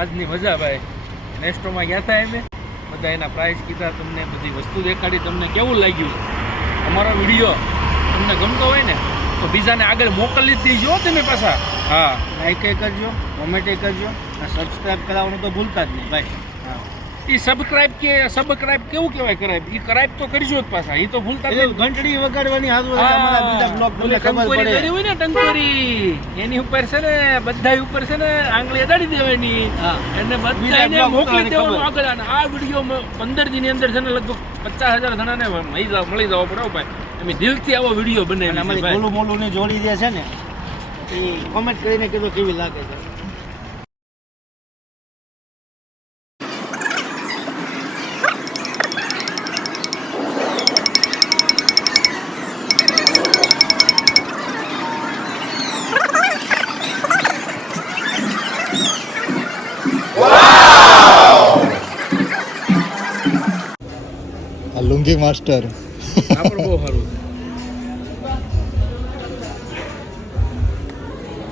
આજની મજા ભાઈ. નેસ્ટોમાં ગયા હતા અમે બધા, એના પ્રાઇસ કીધા, તમને બધી વસ્તુ દેખાડી. તમને કેવું લાગ્યું અમારો વિડીયો? તમને ગમતો હોય ને તો બીજાને આગળ મોકલી જ દેજો તમે પાછા. હા, લાઈક કરજો, કોમેન્ટ કરજો, સબસ્ક્રાઈબ કરાવવાનું તો ભૂલતા જ નહીં ભાઈ. હા, એ સબસ્ક્રાઇબ કેવું કહેવાય? કરાઈબ એ કરાઈબ તો કરજો જ પાછા, એ તો ભૂલતા જ નહીં. ઘંટડી વગાડવાની હાજર અમારા બીજા બ્લોગ તમને ખબર ટંકોરી પડે. કરી હોય ને, ટંકોરી એની ઉપર છે ને, બધા ઉપર છે ને આંગળી અડાડી દેવાની અને બધાને મોકલી દેવાનું આગળ. અને આ વિડીયો 15 દિનની અંદર છે ને લગભગ 50,000 જણાને મળી જવો પડે ભાઈ. અમે દિલથી આવો વિડીયો બનાવી. અમારી ગોલું મોલું ની જોડી જે છે ને એ કોમેન્ટ કરીને કીધું કેવી લાગે છે. લુંગી માસ્ટર આપણે બહુ સારું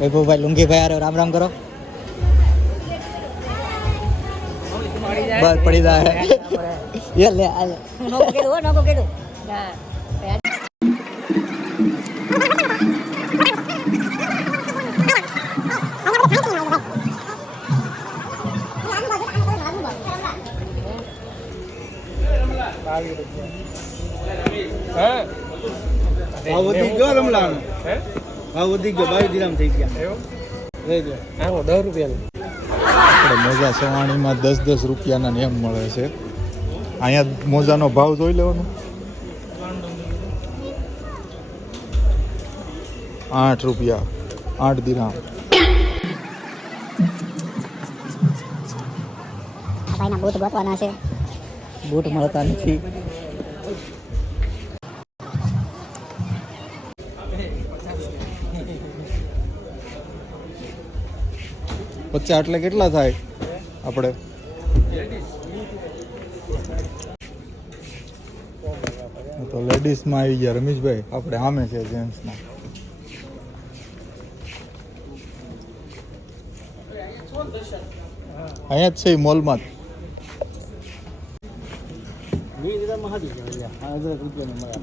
વૈભવભાઈ લુંગીભાઈ આરે રામ રામ કરો. બસ પડી જાય એ લે આ નોકો કેડું હા ભાવ વધી ગયો રમલાનો, ભાવ વધી ગયો, 22 દિરહમ થઈ ગયા. ₹10 આપણે મોજા સવાણીમાં 10-10 રૂપિયાના નિયમ મળે છે. અહીંયા મોજાનો ભાવ જોઈ લેવાનો. 8 રૂપિયા, 8 દિરહમ. ભાઈના બૂટ ગોતવાના છે. બૂટ મળતા નથી. પચાસ એટલે કેટલા થાય આપણે? તો લેડીઝમાં આવી ગયા રમેશભાઈ, આપણે આમે છે જેન્ટ્સમાં. અહીંયા જ છે મોલમાં. 20 દિરહમમાં હાથી ગયા, 1000 રૂપિયાની મળે.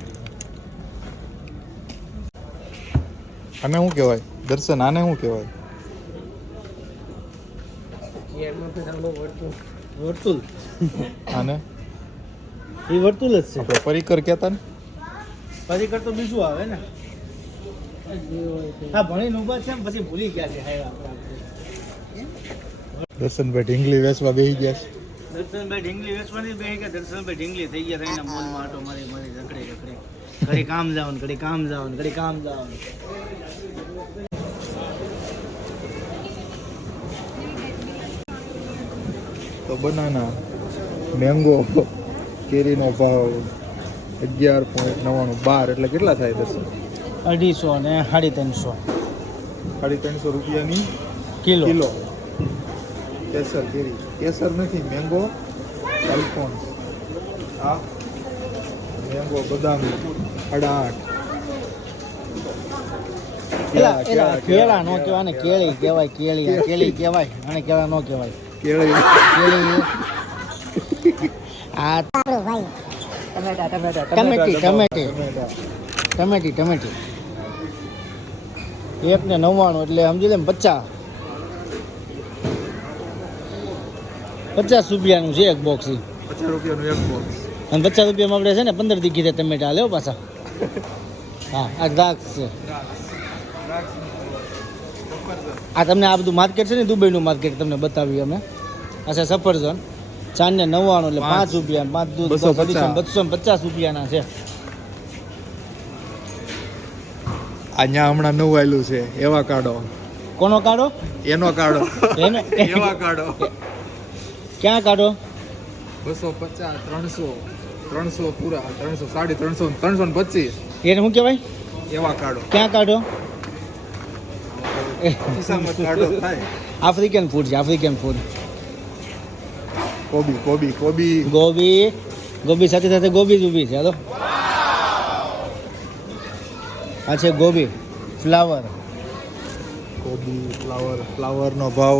આને શું કહેવાય દર્શન? આને શું કહેવાય? વર્તુળ. આને એ વર્તુળ જ છે. આપણે પરિકર કહેતા ને? પરિકર તો બીજું આવે ને. હા, ભણીને ઊભા છે પછી ભૂલી ગયા છે. દર્શનભાઈ ઢીંગલી વેચવા બેસી ગયા છે. દર્શનભાઈ ઢીંગલી વેચવાની બે કે દર્શનભાઈ ઢીંગલી થઈ ગયા એના મોલમાં આટો મારી રખડે ઘડી કામ જાવ ઘડી કામ જાવ ઘડી કામ જાવ. તો બનાના મેંગો કેરીનો ભાવ 11.99 12 એટલે કેટલા થાય દર્શન? 250 ને 350. 350 રૂપિયાની કિલો. કેસર કેરી, કેસર નથી, મેંગો અલ્ફોન્સ. આ મેંગો બદામી 8.5. કેળા નો કહેવાય ને, કેળી કહેવાય. કેળી કહેવાય અને કેળા નો કહેવાય. કેળી આ ભાઈ ટમેટી 1.99 એટલે સમજી લે 50 રૂપિયાનું છે એક બોક્સ. 50 રૂપિયાનું એક બોક્સ. અને 50 રૂપિયામાં આપણે છે ને 15 દી કીધે ટમેટા લેવો પાછા. હા, આ દ્રાક્ષ છે. આ તમને આ બધું માર્કેટ છે ને, દુબઈનું માર્કેટ તમને બતાવ્યું અમે. અચ્છા, સફરજન 4.99 એટલે 5 રૂપિયા, 5 દૂધ 250 રૂપિયાના છે. અહીંયા હમણાં નવું આવેલું છે એવા કાઢો. કોનો કાઢો? એનો કાઢો. એવા કાઢો. ક્યાં કાઢો? 250, 300 પૂરા, 300, 350, 325. એને શું કહેવાય? એવા કાઢો. ક્યાં કાઢો? ખિસ્સામાં કાઢો થાય. આફ્રિકન ફૂડ છે, આફ્રિકન ફૂડ. ગોબી સાથે સાથે ગોબી જ ઊભી છે. હાલો, આ છે ગોબી ફ્લાવર. ફ્લાવરનો ભાવ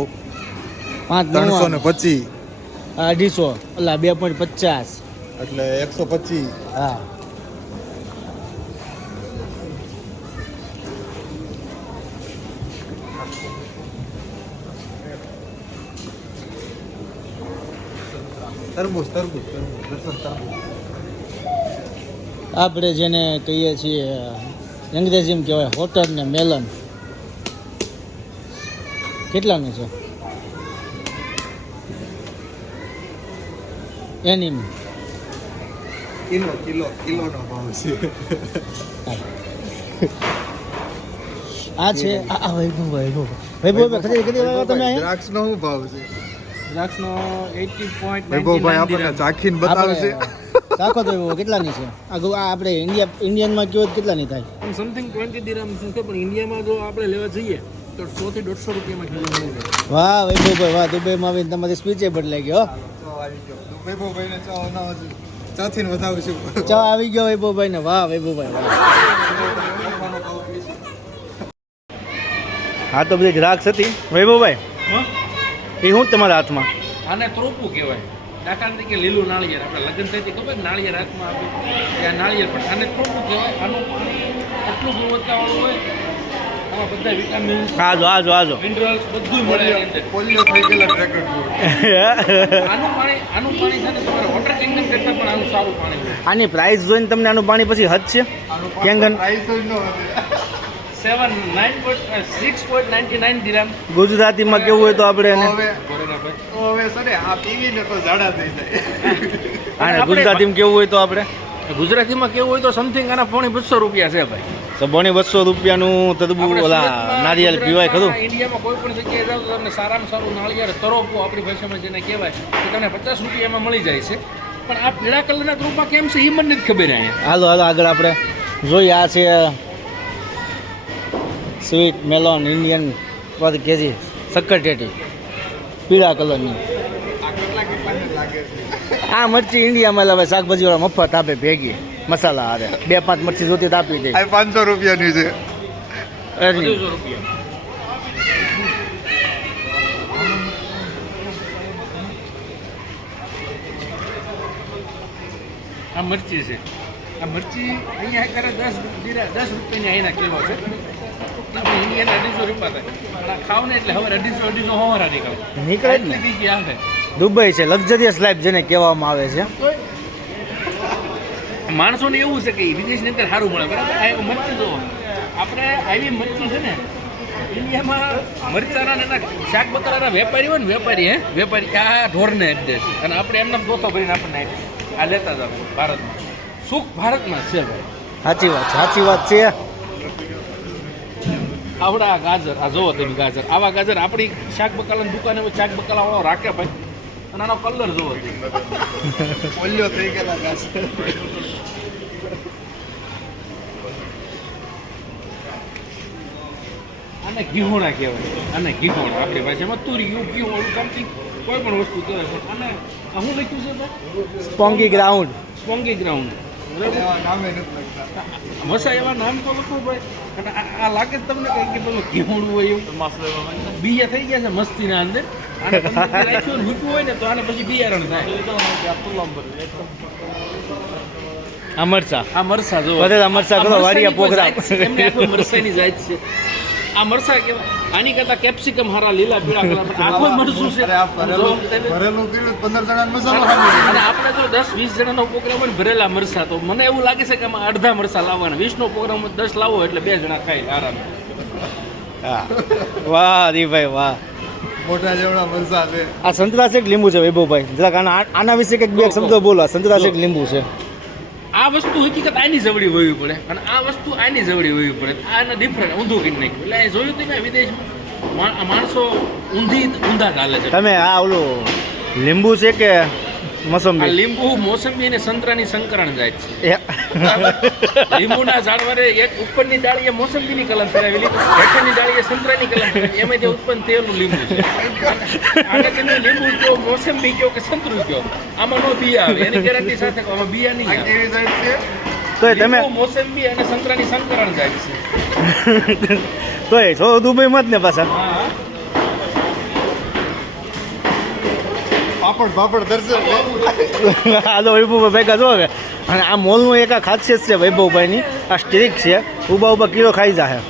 325 250 ઓલા 2.50 એટલે 125. હા તરબૂચ આપણે જેને કહીએ છીએ અંગ્રેજીમાં કહેવાય હોટર ને મેલન કેટલાનું છે એની કિલોનો ભાવ છે. આ છે આ વૈભવ ખરીદી આવ્યા તમે અહીંયા દ્રાક્ષનો શું ભાવ છે? દ્રાક્ષનો 80.99 વૈભવભાઈ આપણને ચાખીને બતાવશે. ચાખો તો વૈભવ કેટલાની છે આ આપણે ઇન્ડિયનમાં કયો કેટલાની થાય સમથિંગ 20 દિરહમ છે પણ ઇન્ડિયામાં જો આપણે લેવા જઈએ તો 100 થી 150 રૂપિયામાં કિલો મળી જાય. વાહ વૈભવભાઈ વાહ દુબઈમાં આવીને તમારી સ્પીચે બદલાઈ ગયો વૈભવભાઈને ચાથીને બતાવશું. ચા આવી ગયો વૈભવભાઈ ને વાહ વૈભવભાઈ વાહ હા તો બધી દ્રાક્ષ હતી વૈભવભાઈ એ શું તમારા હાથમાં આને ત્રોપું કહેવાય. દાખલા તરીકે લીલું નાળિયેર આપણે લગ્ન થઈ ખબર નાળિયેર હાથમાં આપે ત્યાં નાળિયેર પણ આને ત્રોપું કહેવાય. આનું પાણી આટલું ગુણવત્તાવાળું હોય આમાં બધા વિટામિન્સ આજો મિનરલ્સ બધું મળે એની અંદર. પોલિયો થઈ ગયેલા ડ્રેગન ફ્રૂટ. આનું પાણી છે ને તમારે વોટર કિંગડમ કરતાં પણ આનું સારું પાણી છે. આની પ્રાઇસ જોઈને તમને આનું પાણી પછી હદ છે કેંગન પ્રાઇસ જ ન હતી. 6.99 દિરહમ. ગુજરાતીમાં કેવું હોય તો આપણે એને હવે સર આ પીવીને તો ઝાડા થઈ જાય. આને ગુજરાતીમાં કેવું હોય તો આપણે ગુજરાતીમાં કેવું હોય તો સમથિંગ આના 250 રૂપિયા છે ભાઈ. તો 250 રૂપિયાનું તરબૂચ ઓલા નારિયેળ પીવાય ખરું ઇન્ડિયામાં કોઈ પણ જગ્યાએ જાવ તો તમને સારામાં સારું નાળિયેર તરોપો આપણી ભાષામાં જેને કહેવાય તો તમને 50 રૂપિયામાં મળી જાય છે. પણ આ પીળા કલરના ત્રોપા કેમ છે એ મને નથી ખબર અહીંયા. હાલો આગળ આપણે જોઈએ આ છે સ્વીટ મેલોન ઇન્ડિયન પર કેજી સક્કરટેટી પીળા કલરની આ મરચી ઇન્ડિયામાં લાવે શાકભાજીવાળા મફત આપે ભેગી મસાલા હારે 2-5 મરચી જોતી તો આપી દે આ 500 રૂપિયાની છે. 200 રૂપિયા. આ મરચી છે. આ મરચી અહીંયા કરે 10 રૂપિયાની અહીંના કિલો છે. આપણે ઇન્ડિયાના 250 રૂપિયા થાય પણ આ ખાવ ને એટલે હવે 250 હોવાના નીકળે જ ને આવે. દુબઈ છે લક્ઝરિયસ લાઈફ જેને કહેવામાં આવે છે માણસોને એવું છે કે વિદેશની અંદર સારું મળે બરાબર. આ મરચી જુઓ આપણે આવી મરચી છે ને ઇન્ડિયામાં મરચાના એના શાક બકાલાના વેપારી હોય ને વેપારી આ ઢોરને આપી દે છે અને આપણે એમને ગોથો ભરીને આપણને આ લેતા જ આપણે ભારતમાં. સુખ ભારતમાં છે ભાઈ. સાચી વાત છે આવડા ગાજર આ જોવો તમે ગાજર આવા ગાજર આપણી શાક બકાલાની દુકાને શાક બકાલાવાળો રાખે ભાઈ અને આનો કલર જોવો તમે. પોલિયો થઈ ગયેલા ઘાસ. આને ઘીહોણા કહેવાય. આને ઘીહોણા આપણી ભાષામાં તુરિયું ઘીહોણું સમથિંગ કોઈ પણ વસ્તુ કહેવાય છે. આને શું લખ્યું છે સ્પોંગી ગ્રાઉન્ડ નામે નથી લખતા. મસા એવા નામ તો લખો ભાઈ અને આ લાગે તમને કંઈ કે પેલું ઘીહોણું હોય એવું બીયા થઈ ગયા છે મસ્તીના અંદર આને તમે રાખ્યું ને મૂક્યું હોય ને તો આને પછી બિયારણ થાય. આ મરચા જો બધેલા મરચા કરો વાડિયા પોગરા એમને આખું મરચાની જાત છે. આ મરચા કેવા આની કરતા કેપ્સિકમ હારા લીલા પીળા કલર આ કોઈ મરચું છે. ભરેલું કર્યું 15 જણાનો મસાલો ખાલી. અને આપણે જો 10-20 જણાનો પ્રોગ્રામ હોય ને ભરેલા મરચા તો મને એવું લાગે છે કે આમાં અડધા મરચા લાવવાના. 20 નો પ્રોગ્રામ 10 લાવો એટલે 2 જણા ખાઈ આરામ. વાહ દીભાઈ વાહ મોટા જેવડા મરસા છે. આ સંતરા છે કે લીંબુ છે વૈભવભાઈ જરાક આના વિશે કંઈક બે શબ્દો બોલો. સંતરા છે કે લીંબુ છે આ વસ્તુ હકીકત આની જવડી હોવી પડે અને આ વસ્તુ આની જવડી હોવી પડે. આના ડિફરન્ટ ઊંધું કરી નાખ્યું. એટલે એ જોયું તમે વિદેશમાં માણસો ઊંધા ચાલે છે. તમે આ ઓલું લીંબુ છે કે મોસંબી? લીંબુ મોસંબી અને સંતરાની સંકરણ જાય છે. એ- લીંબુના ઝાડવારે એક ઉપરની ડાળીએ મોસંબીની કલમ ફેરાવેલી હેઠળની ડાળીએ સંતરાની કલમ ફેરાવેલી. એમાંથી ઉત્પન્ન થયેલું લીંબુ છે. આને તમે લીંબુ કહો મોસંબી કહો કે સંતરું કહો આમાં નો બિયા આવે એની ગેરંટી સાથે કહો આમાં બિયા નહીં આવે. કેવી સાઈડ છે? તોય તમે લીંબુ, મોસંબી અને સંતરાની સંકરણ જાય છે. તોય છો દુબઈમાં જ ને પાછા હા પાપડ દર્શન આ તો વૈભવભાઈ ભેગા જો હવે અને આ મોલનું એક આ ખાસિયત છે વૈભવભાઈની આ સ્ટ્રીક છે ઊભા કિલો ખાઈ જાહે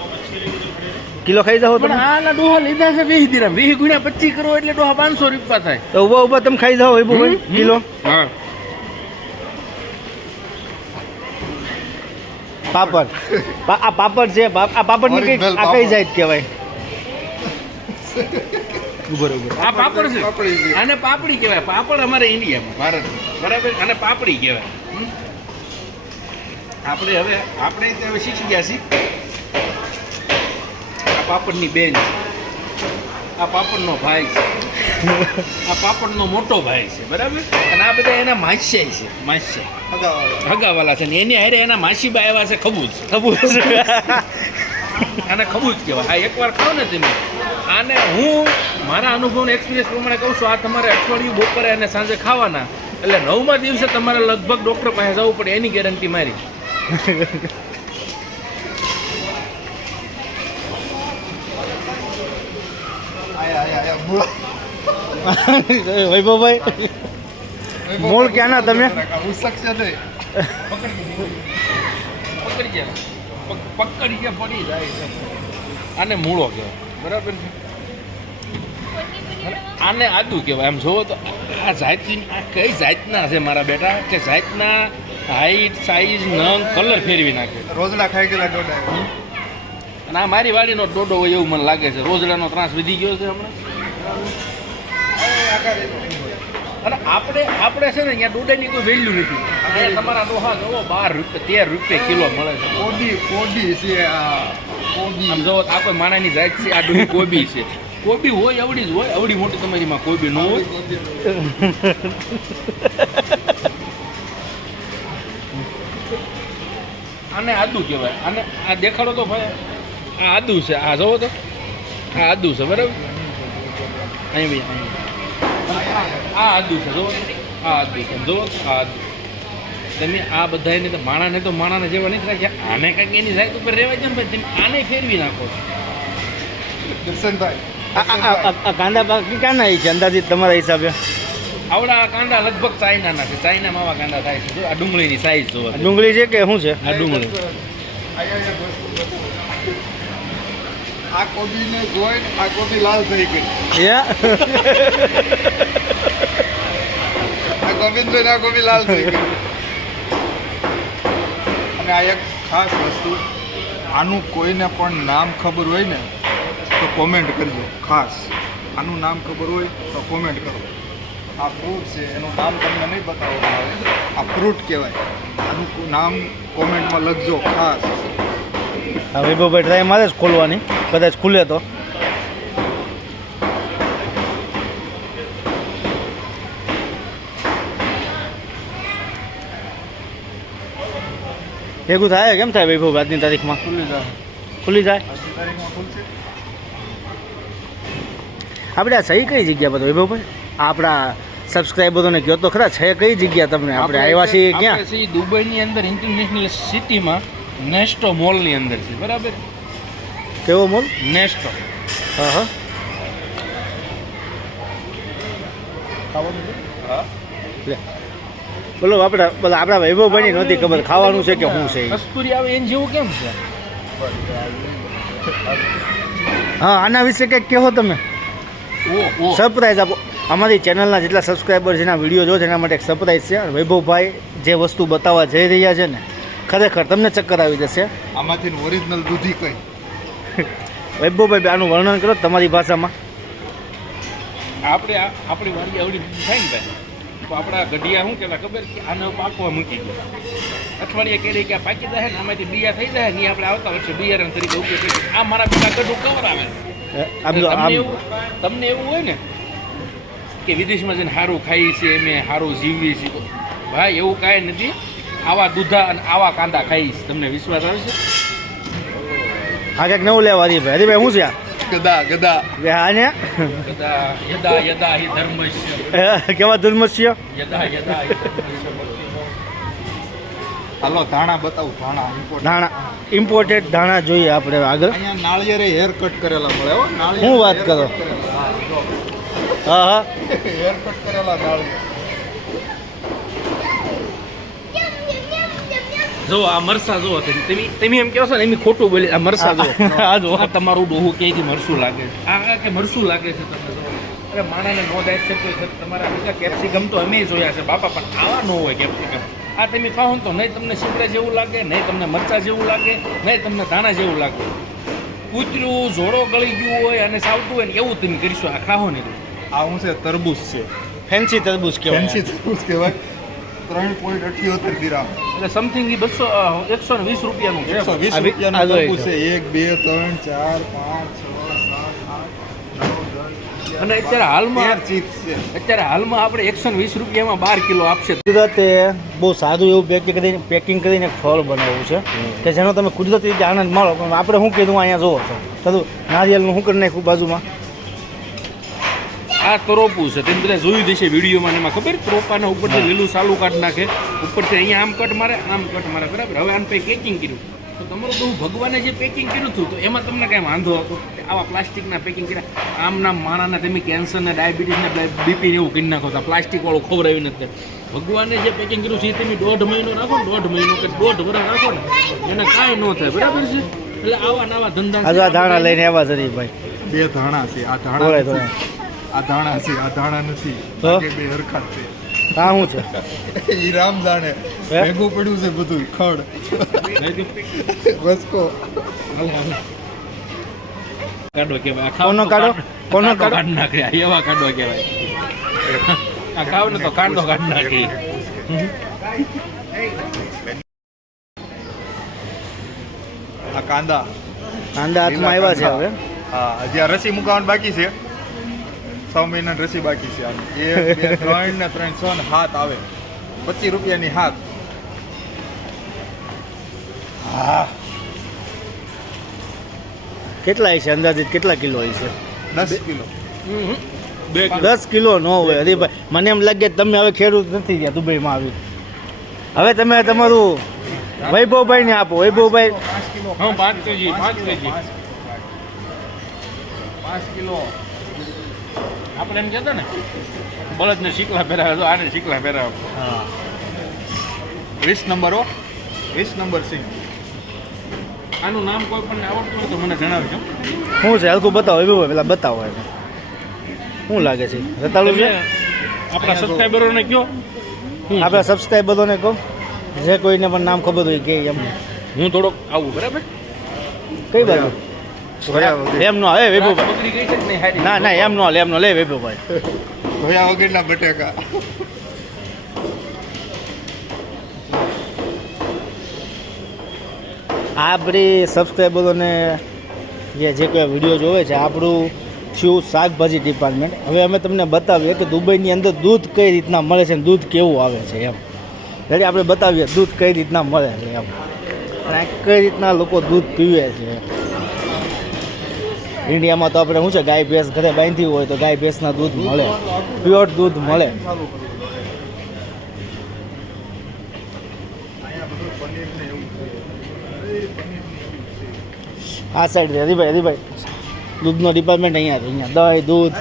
કિલો ખાઈ જાઓ પણ તમે આના ડોહા લીધા છે 20 દિરહમ 20 ગુણ્યા 25 કરો એટલે ડોહા 500 રૂપિયા થાય તો ઊભા તમે ખાઈ જાઓ વૈભવભાઈ કિલો હા પાપડ આ પાપડ છે આ પાપડની કઈ આ કઈ જાત કહેવાય આ પાપડ છે આને પાપડી કહેવાય પાપડ અમારે ઇન્ડિયામાં ભારતમાં બરાબર આને પાપડી કહેવાય આપણે હવે શીખી ગયા છીએ આ પાપડની બેન છે આ પાપડનો ભાઈ છે આ પાપડનો મોટો ભાઈ છે બરાબર અને આ બધા એના માસ્યા હગાવાલા છે ને એની હારે એના માસીબા આવ્યા છે ખબૂજ આને ખબૂજ કહેવાય આ એકવાર ખાઓ ને તમે આને હું મારા અનુભવનો એક્સપિરિયન્સ પ્રમાણે કહું છું આ તમારે અઠવાડિયું બપોરે અને સાંજે ખાવાના એટલે 9મા દિવસે તમારે લગભગ ડૉક્ટર પાસે જવું પડે એની ગેરંટી મારી વૈભવભાઈ મોલ ક્યાંના તમે પકડી ગયા પડી જાય છે આને મૂળો કહેવાય બરાબર છે અને આને આદુ કહેવાય એમ જોવો તો આ જાતની આ કઈ જાતના છે મારા બેટા કે જાતના હાઈટ સાઈઝ નંગ કલર ફેરવી નાખે રોજડા ખાઈ ગયેલા ડોડા અને આ મારી વાડીનો ડોડો હોય એવું મને લાગે છે રોજડાનો ત્રાસ વધી ગયો છે હમણાં અને આપણે છે ને અહીંયા ડોડાની કોઈ વેલ્યુ નથી અહીંયા તમારા ડોહા જોવો 12 રૂપિયા 13 રૂપિયા કિલો મળે છે કોડી છે આ કોડી આમ જોવો આ કોઈ માણાની જાત છે આ ડોહી કોબી છે કોબી હોય એવડી જ હોય એવડી મોટી તમારીમાં કોબી ન હોય આને આદુ કહેવાય આને આ દેખાડો તો ભાઈ આ આદુ છે આ જોવો તો આ આદુ છે બરાબર અહીં ભાઈ આ આદુ છે જોવો આ આદુ છે જોવો આ આદુ તમે આ બધાને તો માણાને જેવા નથી રાખ્યા આને કંઈક એની જાત ઉપર રહેવા છે ને ભાઈ તમે આને ફેરવી નાખો દર્શનભાઈ આ કાંદા બાકી ક્યાંના છે અંદાજિત તમારા હિસાબે આવડા કાંદા લગભગ ચાઇનાના છે ચાઇનામાં આવા કાંદા થાય છે આ ડુંગળીની સાઈઝ જોવો ડુંગળી છે કે શું છે આ ડુંગળી આ કોબીને જોઈ આ કોબી લાલ થઈ ગઈ આ ગોવિંદ આ કોબી લાલ થઈ ગઈ અને આ એક ખાસ વસ્તુ આનું કોઈને પણ નામ ખબર હોય ને તો કોમેન્ટ કરજો ખાસ આનું નામ ખબર હોય તો કોમેન્ટ કરો આ ફ્રૂટ છે એનું નામ તમને નહીં બતાવવામાં આવે આ ફ્રૂટ કહેવાય આનું નામ કોમેન્ટમાં લખજો ખાસ હા વૈભવભાઈ ટ્રાય મારે જ ખોલવાની કદાચ ખુલે તો ભેગું થાય કેમ થાય વૈભવ આજની તારીખમાં ખુલી જાય આપણે આ સહી કઈ જગ્યા પર વૈભવભાઈ આપણા સબસ્ક્રાઈબરોને કહો તો ખરા છે કઈ જગ્યા તમને આપણે આવ્યા છીએ ક્યાં છીએ દુબઈની અંદર ઇન્ટરનેશનલ સિટીમાં નેસ્ટો મોલની અંદર છે બરાબર કેવો મોલ નેસ્ટો હા હા લે બોલો આપણા વૈભવભાઈની નહોતી ખબર ખાવાનું છે કે શું છે કસ્તુરી આવે એન જેવું કેમ છે હા આના વિશે કંઈક કહો તમે સરપ્રાઈઝ આપો અમારી ચેનલના જેટલા સબસ્ક્રાઈબર છે એના વિડીયો જો છે એના માટે એક સરપ્રાઈઝ છે વૈભવભાઈ જે વસ્તુ બતાવવા જઈ રહ્યા છે ને ખરેખર તમને ચક્કર આવી જશે આમાંથી ઓરિજિનલ દૂધી કઈ વૈભવભાઈ આનું વર્ણન કરો તમારી ભાષામાં આપણી વાડી આવડી થાય ને ભાઈ તો આપણા ગઢિયા શું કહેતા ખબર કે આને પાકવા મૂકી ગયા અઠવાડિયે કેરી કે પાકી જાય ને આમાંથી બિયા થઈ જાય ને આપણે આવતા વર્ષે બિયારણ તરીકે ઉપયોગ કરીએ આ મારા પેલા ગઢું કવર આવે તમને એવું હોય ને કે વિદેશમાં જઈને સારું ખાઈ છે મેં સારું જીવી છે ભાઈ એવું કાંઈ નથી આવા દૂધા અને આવા કાંદા ખાઈ છે તમને વિશ્વાસ આવે છે હા કંઈક નવું લેવા હરીભાઈ શું છે ગદા આને યદા યદા હિ ધર્મસ્ય કેવા ધર્મસ્ય યદા યદા હિ ધર્મસ્ય હાલો ધાણા બતાવું ધાણા ઇમ્પોર્ટેડ ધાણા જોઈએ આપણે આગળ અહીંયા નાળિયેરે હેર કટ કરેલા મળે હો શું વાત કરો હા હા હેરકટ કરેલા દાળિયા. જો આ મરસા જો તમે એમ કહો છો ને એમ ખોટું બોલે. આ મરસા જો આ જો. આ તમારું ડોહું કે મરસું લાગે છે. આ કે મરસું લાગે છે તમને જો. અરે માણાને નો દાય છે તો તમારા બધા કેપ્સિકમ તો અમે જોયા છે બાપા, પણ આવા ન હોય કેપ્સિકમ. આ તમે ખાઓ ને તો નહીં તમને શીપડા જેવું લાગે, નહીં તમને મરચા જેવું લાગે, નહીં તમને ધાણા જેવું લાગે. કૂતરું જોડો ગળી ગયું હોય અને સાવતું હોય ને એવું તમે કરીશું. આ ખાઓ ને આ હું છે તરબૂચ છે, ફેન્સી તરબૂચ કહેવાય. ફેન્સી તરબૂચ કહેવાય. 3.78 દિરામ, એટલે સમથિંગ 120 રૂપિયાનું છે. 120 રૂપિયાનું આ જોઈએ તરબૂચ છે. 1 2 3 4 5 6 7 8 9 10 અને અત્યારે હાલમાં 13 ચીપ્સ છે. અત્યારે હાલમાં આપણે 120 રૂપિયામાં 12 કિલો આપશે. કુદરતે બહુ સાદું એવું પેકિંગ કરીને એક ફળ બનાવ્યું છે કે જેનો તમે કુદરતી રીતે આનંદ માણો. પણ આપણે શું કીધું અહીંયા જોવો છો બધું નારિયેળનું શું કરી નાખ્યું બાજુમાં. આ તરોપું છે, તમે બધા જોયું દેશે વિડીયોમાં ને એમાં ખબર તરોપાના ઉપરથી લીલું સાલું કાઢ નાખે, ઉપરથી અહીંયા આમ કટ મારે આમ કટ મારે, બરાબર. હવે આને પછી પેકિંગ કર્યું તો તમારું બહુ ભગવાને જે પેકિંગ કર્યું હતું તો એમાં તમને કાંઈ વાંધો હતો? આવા પ્લાસ્ટિકના પેકિંગ કર્યા આમના માણાને તમે કેન્સરને ડાયાબિટીસને બીપીને એવું કરી નાખો. તો પ્લાસ્ટિકવાળું ખવડાવી નથી. ભગવાને જે પેકિંગ કર્યું છે એ તમે 1.5 મહિનો રાખો ને, 1.5 મહિનો કે 1.5 વર્ષ રાખો ને એને કાંઈ ન થાય, બરાબર છે. એટલે આવા નવા ધંધા આજે આ ધાણા લઈને આવ્યા જરી ભાઈ. 2 ધાણા છે. આ થોડા ધાણા થોડા આ ધાણા છે, આ ધાણા નથી. તો? આ બે હરખા જ હા શું છે છે. ઈ રામ જાણે હે? ભેગું પડ્યું છે બધું ખડ રસકો. કાઢો કહેવાય. કોનો કાઢો? કોનો કાઢો? કાઢ નાખે એવા કાઢો કહેવાય. આ ખાવ ને તો કાંડો કાઢ નાખી. આ કાંદા કાંદા હાથમાં આવ્યા છે હવે. હા, હજી આ રસી મુકાવાનું બાકી છે. 6 મહિનાની રસી બાકી છે. 1 2 3 ને 3 6 ને 7 આવે. 25 રૂપિયાની 7. હા, કેટલા છે અંદાજિત કેટલા કિલો છે? 10 કિલો. 2 કિલો. 10 કિલો ન હોય હરીભાઈ. મને એમ લાગે કે તમે હવે ખેડૂત નથી ગયા દુબઈમાં આવી. હવે તમે તમારું વૈભવભાઈને આપો. વૈભવભાઈ હા 5 કેજી 5 કેજી 5 કિલો. આપણે એમ કહેતા ને બળદને શીકલા પહેરાવે તો આને શીકલા પહેરાવે. 20 નંબર હો, 20 નંબર સિંહ. આનું નામ કોઈ પણ આવડતું હોય તો મને જણાવજો. શું છે હલકું બતાવો વૈભવભાઈ, પેલા બતાવો એને શું લાગે છે? રતાળું છે? આપણા સબસ્ક્રાઈબરોને કયો. આપણા સબસ્ક્રાઈબરોને કહો જે કોઈને પણ નામ ખબર હોય કે એમ. હું થોડોક આવું, બરાબર. કઈ બાજુ? એમ નો હવે વૈભવભાઈ. બગડી ગઈ છે કે નહીં હારી? ના ના એમ નો લે, એમ નો લે વૈભવભાઈ. ધોયા વગરના બટેકા. આપણી સબસ્ક્રાઈબરોને જે કોઈ વિડીયો જોવે છે આપણું થયું શાકભાજી ડિપાર્ટમેન્ટ. હવે અમે તમને બતાવીએ કે દુબઈની અંદર દૂધ કઈ રીતના મળે છે અને દૂધ કેવું આવે છે એમ. એટલે આપણે બતાવીએ દૂધ કઈ રીતના મળે છે એમ, અને કઈ રીતના લોકો દૂધ પીવે છે. ઇન્ડિયામાં તો આપણે શું છે ગાય ભેંસ ઘરે બાંધી હોય તો ગાય ભેંસના દૂધ મળે, પ્યોર દૂધ મળે. આ સાઈડ છે હરીભાઈ. હરીભાઈ દૂધનો ડિપાર્ટમેન્ટ અહીંયા છે. અહીંયા દહીં દૂધ.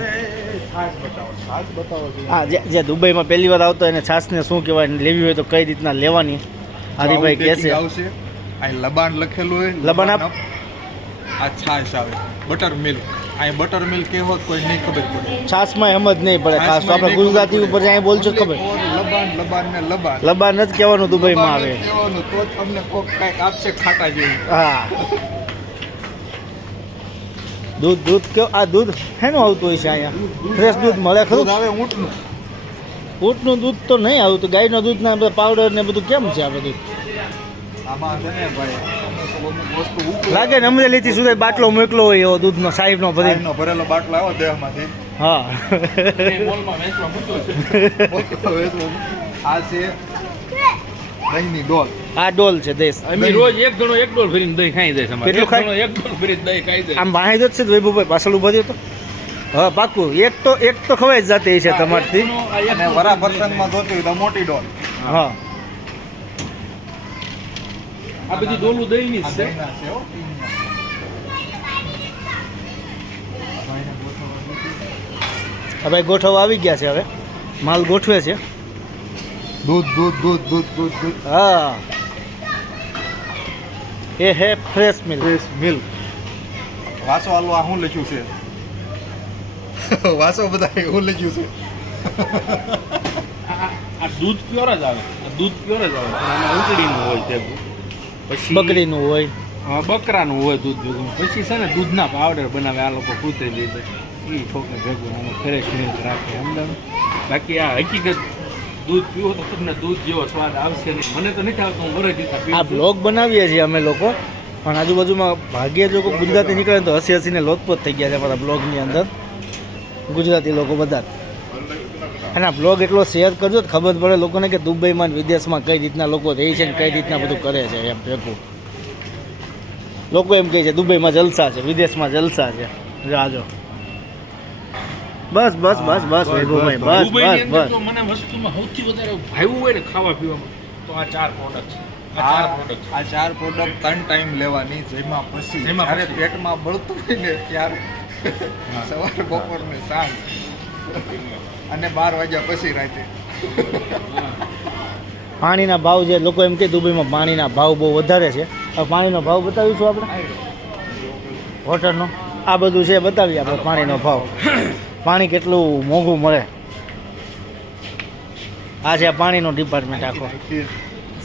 હા, જે દુબઈમાં પહેલી વાર આવતો એને છાશને શું કહેવાય લેવી હોય તો કઈ રીતના લેવાની હરીભાઈ કહે છે. આવશે આ લબાન લખેલું હોય. લબાન આપ. આ છાશ આવે બટર મિલ્ક. આ બટર મિલ્ક કે હોત કોઈ નહીં ખબર પડે. છાશમાં સમજ નહીં પડે. ખાસ તો આપણે ગુજરાતી ઉપર અહીંયા બોલશો ખબર. લબાન લબાન ને લબાન. લબાન જ કહેવાનું દુબઈમાં આવે. કહેવાનું તો જ તમને કોક કાંઈક આપશે ખાટા જેવું. હા, દૂધ દૂધ કેવું આ દૂધ હેનું આવતું હોય છે અહીંયા? ફ્રેશ દૂધ મળે ખરું? દૂધ આવે ઊંટનું. ઊંટનું દૂધ તો નહીં આવતું. ગાયનું દૂધ ને બધા પાવડર ને બધું કેમ છે આ બધું? આમાં છે ને ભાઈ અમુક વસ્તુ ઉપર લાગે ને અમરેલીથી સુધી બાટલો મોકલો હોય એવો દૂધનો સાહેબનો ભરી. સાહેબનો ભરેલો બાટલો આવ્યો દેહમાંથી. હા. મોલમાં વેચવા મૂક્યો છે. આ છે દહીંની ડોલ. આ ડોલ છે દેશ. અમે રોજ એક જણો એક ડોલ ભરીને દહીં ખાઈ જાય છે અમારે. કેટલું એક ખાય? જણો એક ડોલ ભરીને દહીં ખાઈ જાય. આમ વાહી જ છે વૈભવભાઈ પાછળ ઉભા રહ્યો તો. હા પાકું એક તો ખવાય જ જાતી છે તમારથી. અને વરા પ્રસંગમાં જોતી હોય તો મોટી ડોલ. હા, આ બધી ડોલું દહીંની જ આ છે. દહીંના છે હો, હવે ગોઠવવા આવી ગયા છે, હવે માલ ગોઠવે છે. દૂધ દૂધ દૂધ દૂધ દૂધ દૂધ હા, એ હે ફ્રેશ મિલ્ક. Fresh milk. વાસો હાલો, આ શું લખ્યું છે? વાસો બધા એવું લખ્યું છે. આ દૂધ પ્યોર જ આવે, દૂધ પ્યોર જ આવે. આમાં ઉકળીનું હોય તે પછી બકરીનું હોય. હા, બકરાનું હોય દૂધ ભેગું. પછી છે ને દૂધના પાવડર બનાવે આ લોકો કૂતરી રીતે, એ છોકરે ભેગું આમાં ફ્રેશ મિલ્ક રાખે અમદાવાદ. બાકી આ હકીકત દૂધ પીવો તો તમને દૂધ જેવો સ્વાદ આવશે નહીં. મને તો નથી આવતો, હું વરસ દીધા આ પીવું છું. બ્લોગ બનાવીએ છીએ અમે લોકો, પણ આજુબાજુમાં ભાગ્યે જો કોઈ ગુજરાતી નીકળે ને તો હસી હસીને લોથપોથ થઈ ગયા છે અમારા બ્લોગની અંદર, ગુજરાતી લોકો બધા. અને આ બ્લોગ એટલો શેર કરજો તો ખબર પડે લોકોને કે દુબઈમાં ને વિદેશમાં કઈ રીતના લોકો રહે છે ને કઈ રીતના બધું કરે છે. એમ ભેગું લોકો એમ કહે છે દુબઈમાં જલસા છે, વિદેશમાં જલસા છે. રાજો બસ બસ બસ બસ વૈભવભાઈ, બસ દુબઈની બસ અંદર બસ. જો મને વસ્તુમાં સૌથી વધારે ભાવ્યું હોય ને ખાવા પીવામાં, તો આ 4 પ્રોડક્ટ છે. આ 4 પ્રોડક્ટ આ 4 પ્રોડક્ટ 3 ટાઈમ લેવાની, જેમાં પછી જેમાં જ્યારે પછી. પેટમાં બળતું હોય ને ત્યારે સવાર બપોર ને સાંજ અને 12 વાગ્યા પછી રાતે. પાણીના ભાવ જે લોકો એમ કે દુબઈમાં પાણીના ભાવ બહુ વધારે છે. હવે પાણીનો ભાવ બતાવીશું આપણે, વોટરનો આ બધું છે બતાવીએ આપણે પાણીનો ભાવ. પાણી કેટલું મોંઘું મળે. આ છે પાણીનો ડિપાર્ટમેન્ટ આખો.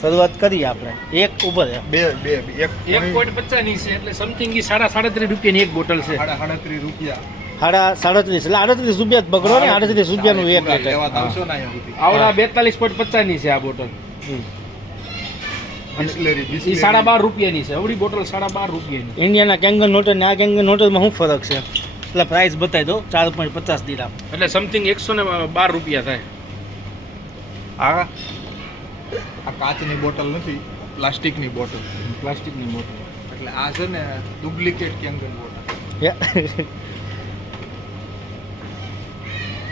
શરૂઆત કરીએ આપણે એક ઉપર છે. બે 1.50 ની છે, એટલે સમથિંગ 37.5 રૂપિયાની એક બોટલ છે. 37 રૂપિયા. 37.5 એટલે 38 રૂપિયા જ પકડો ને, 38 રૂપિયાનું એક લેવા લીટર. આવશો ને અહીંયા સુધી. આવડા 42.50 ની છે આ બોટલ. બિસ્લેરી એ 12.5 રૂપિયાની છે. આવડી બોટલ 12.5 રૂપિયાની. ઇન્ડિયાના કેંગન નોટર ને આ કેંગન નોટરમાં શું ફરક છે? એટલે પ્રાઇસ બતાવી દો, 4.50 દિરામ. એટલે સમથિંગ 112 રૂપિયા થાય. આ કાચની બોટલ નથી, પ્લાસ્ટિકની બોટલ. પ્લાસ્ટિકની બોટલ. એટલે આ છે ને ડુપ્લિકેટ કેંગન બોટલ.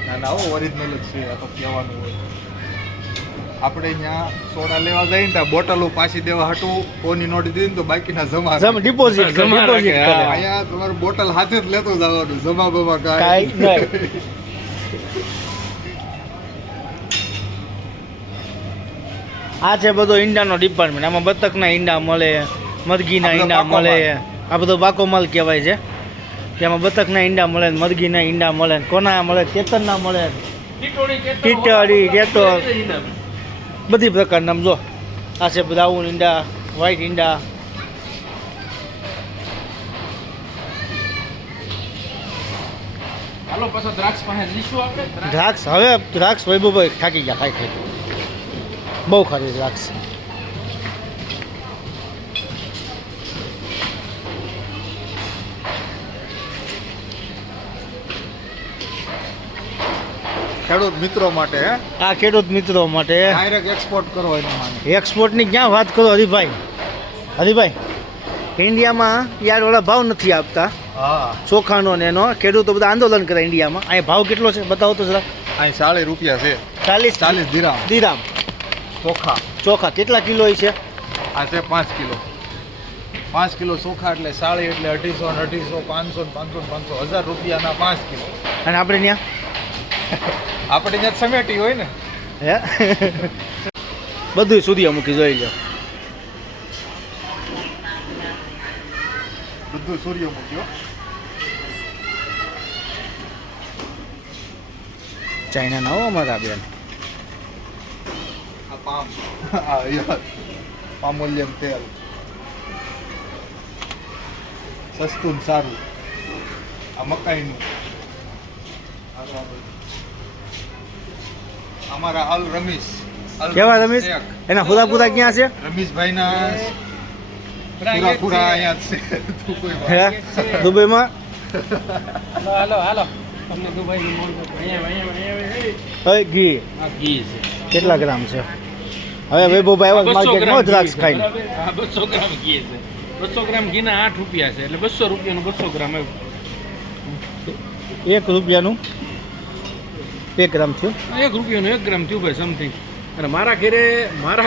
ના ના, ઓરિજિનલ જ છે. આ તો કહેવાનું હોય. આપણે ત્યાં સોડા લેવા જઈએ ને ત્યાં બોટલો પાછી દેવા હાટું કોની નોટ દીધી ને તો બાકીના જમા રાખે. ડિપોઝિટ જમા ડિપોઝિટ રાખે, કરે. હા. અહીંયા તમારે બોટલ હાથે જ લેતો જવાનું, જમા બમા કાંઈ કાંઈ નહીં. આ છે બધો ઈંડાનો ડિપાર્ટમેન્ટ. આમાં બતકના ઈંડા મળે, મરઘીના આ બધો ઈંડા પાકો મળે. માલ. આ બધો બાકો માલ કહેવાય છે. તેમાં બતકના ઈંડા મળે, મરઘીના ઈંડા મળે, કોના મળે, કેતનના મળે, ટીટડી, કેતર, બધી પ્રકારના. આમ જો આ છે બ્રાઉન ઈંડા, વ્હાઈટ ઈંડા. હાલો પાછો દ્રાક્ષ પાસે જઈશું આપણે. દ્રાક્ષ વૈભવભાઈ થાકી ગયા ખાઈ ખાઈ. બહુ ખાધી દ્રાક્ષ. ખેડૂત મિત્રો માટે હે આ ખેડૂત મિત્રો માટે ડાયરેક્ટ એક્સપોર્ટ કરો એના માટે. એક્સપોર્ટની ક્યાં વાત કરો હરિભાઈ? હરિભાઈ, ઇન્ડિયામાં યાર ઓલા ભાવ નથી આપતા હા, ચોખાનો ને એનો. ખેડૂતો બધા આંદોલન કરે ઇન્ડિયામાં. અહીં ભાવ કેટલો છે બતાવો તો જરા. અહીં 40 રૂપિયા છે. 40 દિરામ દિરામ ચોખા. ચોખા કેટલા કિલો છે? આ છે 5 કિલો. 5 કિલો ચોખા એટલે 40 એટલે 250 500 1000 રૂપિયાના 5 કિલો. અને આપણે ત્યાં આપણે ત્યાં સમેટી હોય ને. હે બધું સૂર્યમુખી જોઈ લો. બધું સૂર્યમુખી હો. ચાઇના ના હો અમારા બેન. આ પામ આ યાર પામોલિયમ તેલ સસ્તું ને સારું. આ મકાઈનું. અમારા અલ રમીશ. કેવા રમેશ? એના પૂરા ક્યાં છે? રમીશભાઈના પૂરા અહીંયા જ છે હે દુબઈમાં. હાલો હાલો તમને દુબઈની મોજ અહીંયા હવે ઘી આ ઘી છે. કેટલા ગ્રામ છે? હવે વૈભવભાઈ આવ્યા માર્કેટમાં દ્રાક્ષ ખાઈને. હા, 200 ગ્રામ ઘી છે. 200 ગ્રામ ઘીના 8 રૂપિયા છે, એટલે 200 રૂપિયાનું 200 ગ્રામ આવ્યું. 1 રૂપિયાનું 1 ગ્રામ થયું. 1 રૂપિયાનું 1 ગ્રામ થયું ભાઈ સમથિંગ. અને મારા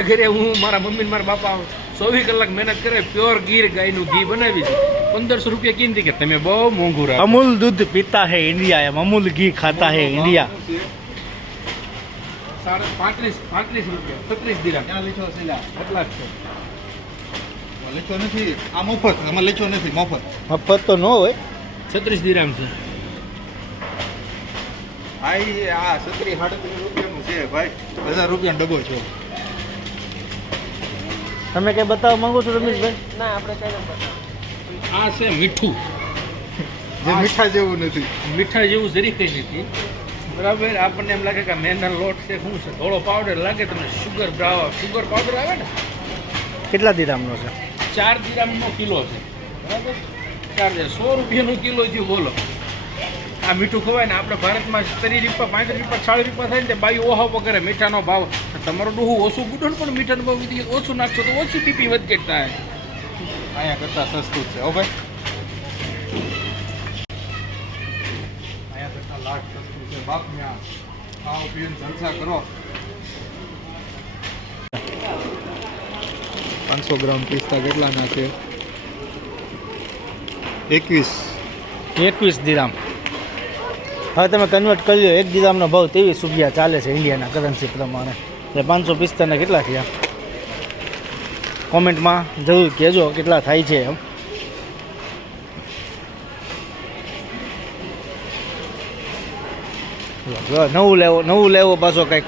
ઘરે હું મારા મમ્મી ને મારા બાપા 24 કલાક મહેનત કરે, પ્યોર ગીર ગાયનું ઘી બનાવી છે. 1500 રૂપિયા કિંમતી કે તમે બહુ મોંઘું રાખો. अमूल दूध पीता है इंडिया, हम अमूल घी खाता है इंडिया. 35 રૂપિયા 36 દિરામ. ક્યાં લીચો છે લ્યા? કેટલા છે? લીચો નથી, આ મફત, આમાં લીચો નથી, મફત. મફત તો ન હોય. 36 દિરામ છે. આ 37 રૂપિયાનું છે ભાઈ, 1000 રૂપિયાનો ડબ્બો છે. તમે કઈ બતાવવા માંગો છો રમેશભાઈ? આ છે મીઠું. જે મીઠા જેવું નથી. મીઠા જેવું જરી કંઈ નથી. બરાબર, આપણને એમ લાગે કે મેંદાનો લોટ છે, શું છે, થોડો પાવડર લાગે. તમને શુગર પાવડર આવે ને, કેટલા દિરામનો છે? 4 દિરામનો કિલો છે. બરાબર, 4 100 રૂપિયાનો કિલો છે. બોલો, આ મીઠું ખવાય ને આપણે ભારતમાં 30 રૂપિયા 35 રૂપિયા 40 રૂપિયા થાય ને તે બાઈ ઓહો કરે મીઠાનો ભાવ. તમારું ડોહું ઓછું ગુડો ને પણ મીઠાનો ભાવ વધી ગયો. ઓછું નાખશો તો ઓછી પીપી વધઘટ થાય. અહીંયા કરતાં સસ્તું જ છે. હો ભાઈ, અહીંયા કરતાં લાખ સસ્તું છે બાપ. ત્યાં ખાઓ પીને જલસા કરો. 500 ગ્રામ પિસ્તા કેટલાના છે? 21 દિરામ. હવે તમે કન્વર્ટ કરી લો, 1 દિરામનો ભાવ 23 રૂપિયા ચાલે છે ઇન્ડિયાના કરન્સી પ્રમાણે. એટલે 545 કેટલા થયા? કોમેન્ટમાં જરૂર કહેજો કેટલા થાય છે એમ. નવું લેવો પાછો કંઈક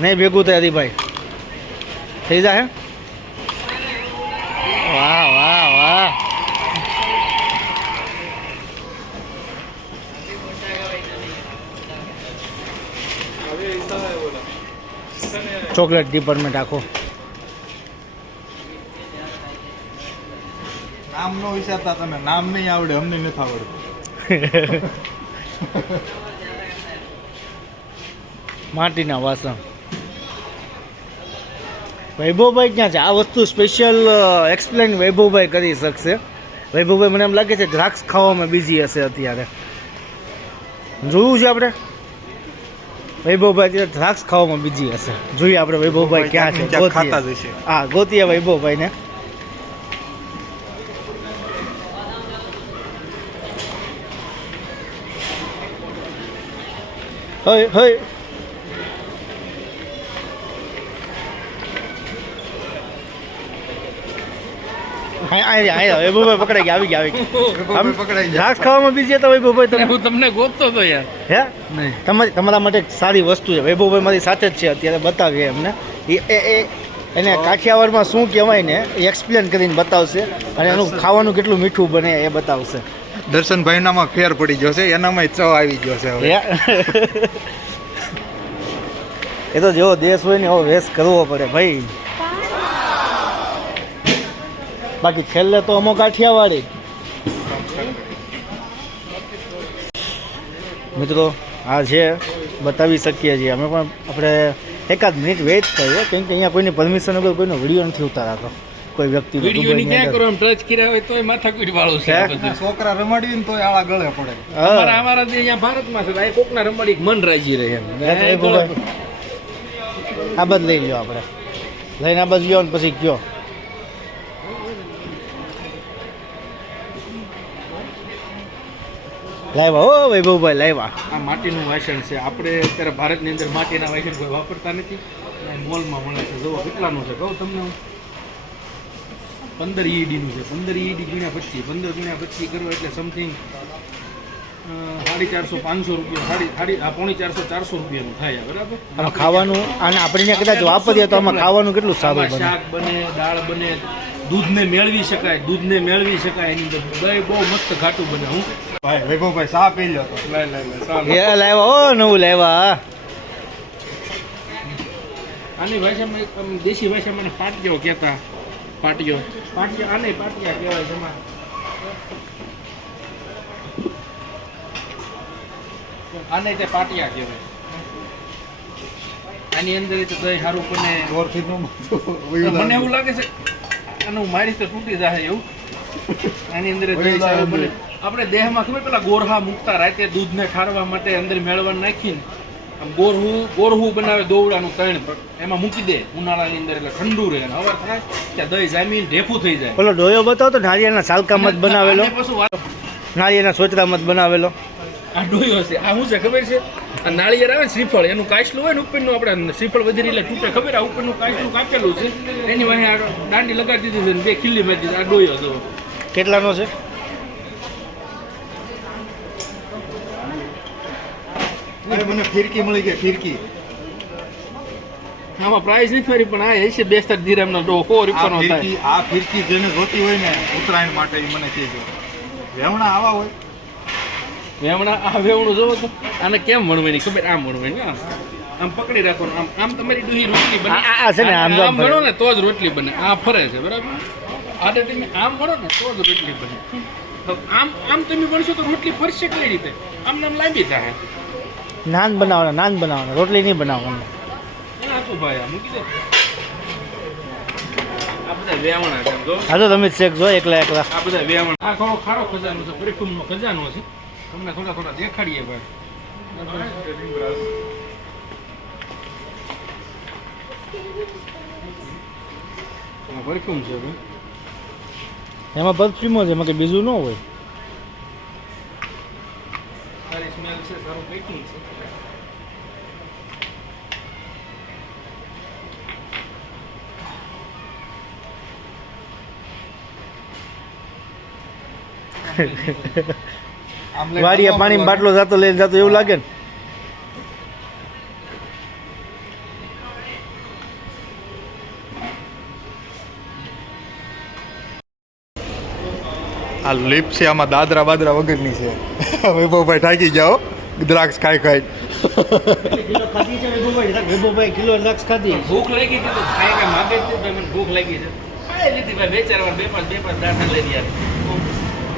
નહીં ભેગું થાય હરીભાઈ, થઈ જાય. વાહ વાહ વાહ. ચોકલેટ ડિપાર્ટમેન્ટ આખો. નામ નો વિચારતા તમે, નામ નહીં આવડે, અમને નથી આવડતું. માટીના વાસણ. વૈભવભાઈ ક્યાં છે? આ વસ્તુ સ્પેશિયલ એક્સપ્લેન વૈભવભાઈ કરી શકશે. વૈભવભાઈ મને એમ લાગે છે દ્રાક્ષ ખાવામાં બિઝી હશે અત્યારે. જોયું છે આપણે વૈભવભાઈ અત્યારે દ્રાક્ષ ખાવામાં બિઝી હશે. જોઈએ આપણે વૈભવભાઈ ક્યાં છે. ખાતા જ હશે. હા, ગોતીએ વૈભવભાઈને. હોય હોય. વૈભવભાઈ પકડાઈ ગયા, આવી ગયા. વૈભવભાઈ પકડાઈ ગયા. દ્રાક્ષ ખાવામાં બીજી હતા વૈભવભાઈ તમે? હું તમને ગોતતો હતો યાર. હે નહીં, તમારા માટે એક સારી વસ્તુ છે. વૈભવભાઈ મારી સાથે જ છે અત્યારે, બતાવીએ એમને. એને કાઠિયાવાડમાં શું કહેવાય ને એ એક્સપ્લેન કરીને બતાવશે, અને એનું ખાવાનું કેટલું મીઠું બને એ બતાવશે. દર્શનભાઈનામાં ફેર પડી ગયો છે, એનામાં ચવ આવી ગયો છે હવે. એ તો જેવો દેશ હોય ને એવો વેશ કરવો પડે ભાઈ. બાકી છેલ્લે તો અમો કાઠિયાવાડી. મિત્રો આ છે બતાવી શકીએ છીએ અમે, પણ આપણે એકાદ મિનિટ વેઇટ કરીએ, કેમ કે અહીંયા કોઈની પરમિશન વગર કોઈનો વિડીયો નથી ઉતારાતો. કોઈ વ્યક્તિ વિડીયોની ક્યાં કરો, આમ ટચ કર્યા હોય તોય માથાકૂટ વાળું છે આ બધું. છોકરા રમાડવી ને તોય આળા ગળે પડે. અમારા જે અહીંયા ભારતમાં છે આ કોકના રમાડી મન રાજી રહે એમ. આ બધ લઈ લ્યો આપણે, લઈને આ બધ ગયો ને પછી ગયો. લાવ્યા હો વૈભવભાઈ, લાવ્યા. આ માટીનું વાસણ છે. આપણે અત્યારે ભારતની અંદર માટીના વાસણ કોઈ વાપરતા નથી. મોલમાં મળે છે. જુઓ કેટલાનું છે કહું તમને હું. 15 ED-નું છે. 15 ED ગુણ્યા 25, 15 ગુણ્યા 25 કરો એટલે સમથિંગ 450 500 રૂપિયા, પોણી 400 400 રૂપિયાનું થાય. બરાબર. આમાં ખાવાનું અને આપણે કદાચ વાપરીએ તો આમાં ખાવાનું કેટલું સારું બને. શાક બને, દાળ બને, દૂધને મેળવી શકાય. એની અંદર દહીં બહુ મસ્ત ઘાટું બને. હું ભાઈ વૈભવભાઈ ચા પી લ્યો તો. એ લાવ્યા હો, નવું લાવ્યા. આની ભાષામાં એક દેશી ભાષામાં મને પાટિયો કહેતા. પાટિયા આને પાટિયા કહેવાય છે. આને તે પાટિયા કહેવાય. આની અંદર દહીં સારું બને. મને એવું લાગે છે આનું મારી તો તૂટી જાય એવું. આની અંદર દહીં સારું બને. આપણે દેહમાં ખબર પેલા ગોરહા મૂકતા રાતે દૂધને ઠારવા માટે અંદર મેળવણ નાખીને આમ ગોરહું બનાવે દોવડાનું કણ એમાં મૂકી દે ઉનાળાની અંદર એટલે ઠંડુ રહે અને હવાર થાય ત્યાં દહીં જામીન ઢેફું થઈ જાય. ઓલો ડોયો બતાવો તો નાળિયેરના સાલકામાં જ બનાવેલો, આને પાછું નાળિયેરના સોચરામાં જ બનાવેલો. આ ડોયો છે. આ શું છે ખબર છે? આ નાળિયેર આવે ને શ્રીફળ એનું કાચલું હોય ને ઉપરનું આપણે શ્રીફળ વધી એટલે તૂટે ખબર આ ઉપરનું કાચલું કાપેલું છે એની વાહે આ દાંડી લગાડી દીધી છે ને 2 ખીલ્લી મારી દીધી. આ ડોયો જો કેટલાનો છે? અરે મને ફિરકી મળી ગઈ, ફિરકી. આમાં પ્રાઇસ નથી મારી પણ આ હશે 62 દિરહમનો ડો 4 રૂપિયાનો થાય. આ ફિરકી જેને જોતી હોય ને ઉત્તરાયણ માટે ઈ મને કહેજો. વેવણા આવા હોય વેવણા આ વેવણું જોવો તો આને કેમ વણવાની ખબર? આમ વણવાની આમ પકડી રાખવાનું આમ આમ તમારી ડુહી રોટલી બને. આ છે ને આમ આમ વણો ને તો જ રોટલી બને. આ ફરે છે બરાબર. આ તો તમે આમ વણો ને તો જ રોટલી બને. તો આમ આમ તમે વણશો તો રોટલી ફરશે કઈ રીતે? આમ નામ લાંબી થાય. નાન બનાવવાના, રોટલી નહીં બનાવવાની. નાખો ભાઈ આ મૂકી દે. આ બધા વેવણા છે જો. હા તો તમે ચેક જો એકલા આ બધા વેવણા. આ થોડો ખારો ખજાનો છે, પરફ્યુમનો ખજાનો છે. તમને થોડા દેખાડીએ ભાઈ. પરફ્યુમ છે ભાઈ. એમાં પરફ્યુમ જ, એમાં કે બીજું ન હોય. સારી સ્મેલ છે, સારું પેકિંગ છે. વાડિયા પાણી બાટલો જાતો લઈને જાતો એવું લાગે ને. આ લીપ છે આમાં દાદરા બાદરા વગરની છે. વૈભવભાઈ થાકી જાઓ દ્રાક્ષ ખાઈ કિલો ખાધી છે વૈભવભાઈ, કિલો દ્રાક્ષ ખાધી. ભૂખ લાગી હતી તો ખાઈ કે માગે છે ભાઈ મને ભૂખ લાગી છે. ખાઈ લીધી ભાઈ. 2-4 વાર 2-5 દાણા લઈ યાર.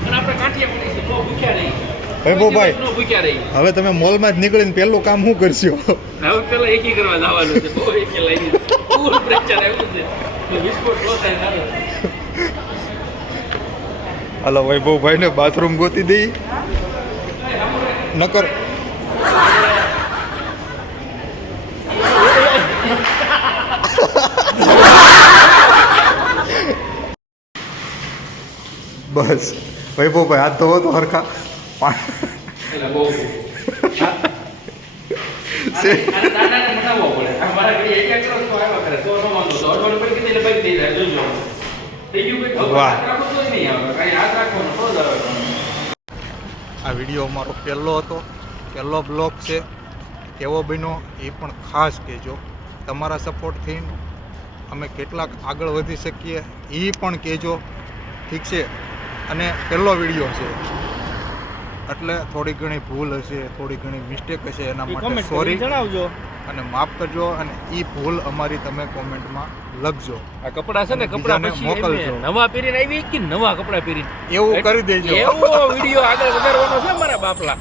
અને આપણે કાઠિયા પડી છે, નો ભૂખ્યા રહી. વૈભવભાઈ નો ભૂખ્યા રહી. હવે તમે મોલમાં જ નીકળીને પહેલું કામ શું કરશો? હવે પેલા એકી કરવા જવાનું છે. બહુ એકી લાગી છે. ફૂલ પ્રેશર આવ્યું છે. તો વિસ્ફોટ ન થાય સારો. હાલો વૈભવભાઈને બાથરૂમ ગોતી દઈ નકર. બસ વૈભવભાઈ હાથ ધોવો તો હરખા. એટલે બહુ દાદાને મનાવવો પડે. આ મારા ઘડી એક કરો તો આવ્યા કરે. તો નો વાંધો. તો અડવાડ પર કીધે એટલે ભાઈ દઈ જાય. જોજો થઈ ગયું ભાઈ. વાહ. હાથ રાખો તો નહીં આવે. કાંઈ હાથ રાખવાનો તો જ આવે. આ વિડીયો મારો પહેલો બ્લોગ છે. કેવો બન્યો એ પણ ખાસ કહેજો. તમારા સપોર્ટથી અમે કેટલાક આગળ વધી શકીએ એ પણ કહેજો. ઠીક છે? અને પહેલો વિડીયો છે એટલે થોડી ઘણી ભૂલ હશે, થોડી ઘણી મિસ્ટેક હશે, એના માટે સોરી જણાવજો અને માફ કરજો. અને એ ભૂલ અમારી તમે કોમેન્ટમાં લખજો. આ કપડા છે ને, કપડા બીજાને પછી મોકલજો. નવા પહેરીને આવી કે નવા કપડા પહેરીને એવું કરી દેજો. એવો વિડીયો આગળ વધારવાનો છે મારા બાપલા.